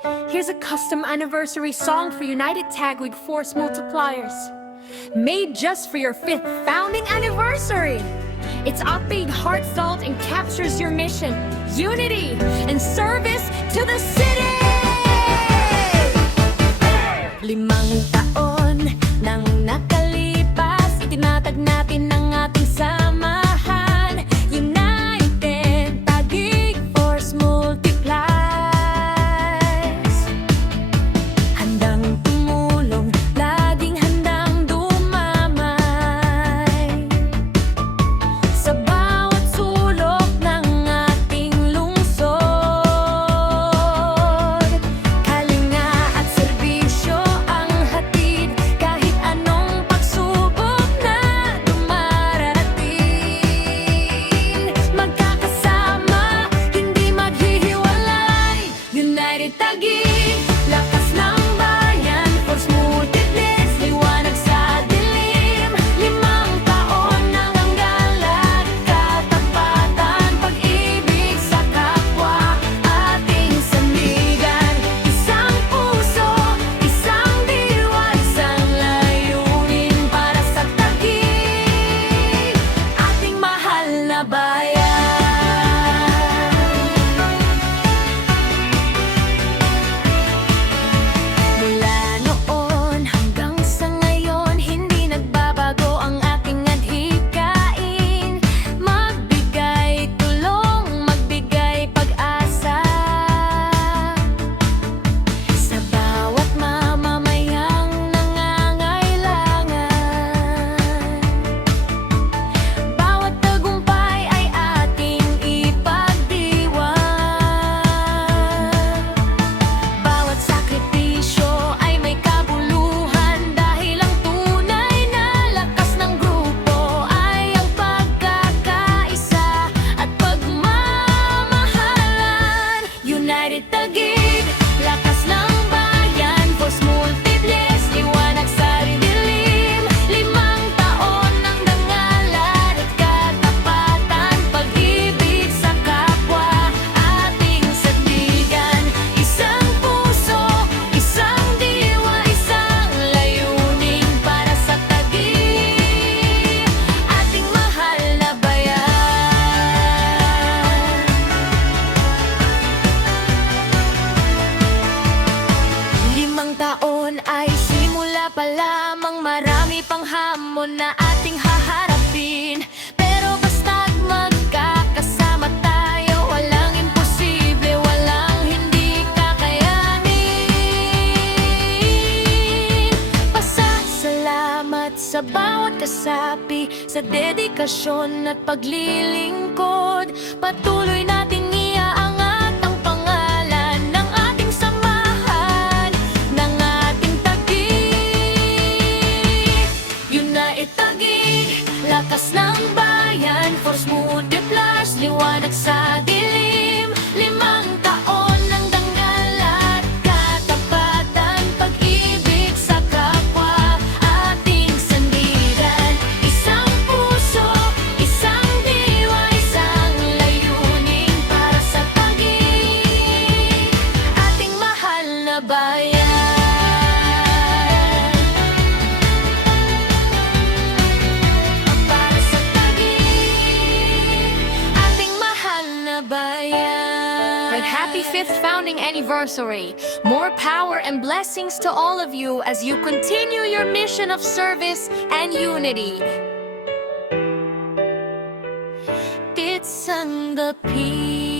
Here's a custom anniversary song for United Tagwig Force Multipliers, made just for your 5th founding anniversary. It's upbeat, heartfelt, and captures your mission, unity, and service to the city! Limang taon nang nakalipas, itinatag natin ang ating samahan. United Taguig Force Multiplies, handang tumulong, laging handang dumamay sa bawat sulok ng ating lungsod. Kalinga at serbisyo ang hatid, kahit anong pagsubok na dumarating. Magkakasama, hindi maghihiwalay. United Taguig, lakas ng bayan, Force Multiplies, liwanag sa dilim. Limang taon ng hanggan at katapatan, pag-ibig sa kapwa, ating sandigan. Isang puso, isang diwa, isang layunin para sa Taguig, ating mahal na bayan. Mula noon hanggang sa ngayon, hindi nagbabago ang ating adhikain. Magbigay tulong, magbigay pag-asa sa bawat mamamayang nangangailangan. Bawat tagumpay ay ating ipagdiwang. Bawat sakripisyo ay may kabuluhan, dahil ang tunay na lakas ng grupo ay ang pagkakaisa at pagmamahalan. United Taguig, lakas ng bayan, Force Multiplies, liwanag sa dilim. Limang taon ng dangalan at katapatan, pag-ibig sa kapwa, ating sandigan. Isang puso, isang diwa, isang layunin para sa Taguig, ating mahal na bayan. Limang taon ay simula pa lamang, marami pang hamon na ating haharapin. Pero basta't magkakasama tayo, walang imposible, walang hindi kakayanin. Pasasalamat sa bawat kasapi, sa dedikasyon at paglilingkod. Patuloy nating iaangat ang pangalan ng ating samahan, ng ating Taguig. United Taguig, lakas ng bayan, Force Multiplies, liwanag sa dilim. Limang taon ng dangal at katapatan, pag-ibig sa kapwa, ating sandigan. Isang puso, isang diwa, isang layunin para sa Taguig, ating mahal na bayan. Para sa Taguig, ating mahal na bayan. And happy 5th founding anniversary! More power and blessings to all of you as you continue your mission of service and unity. It's ang gapi.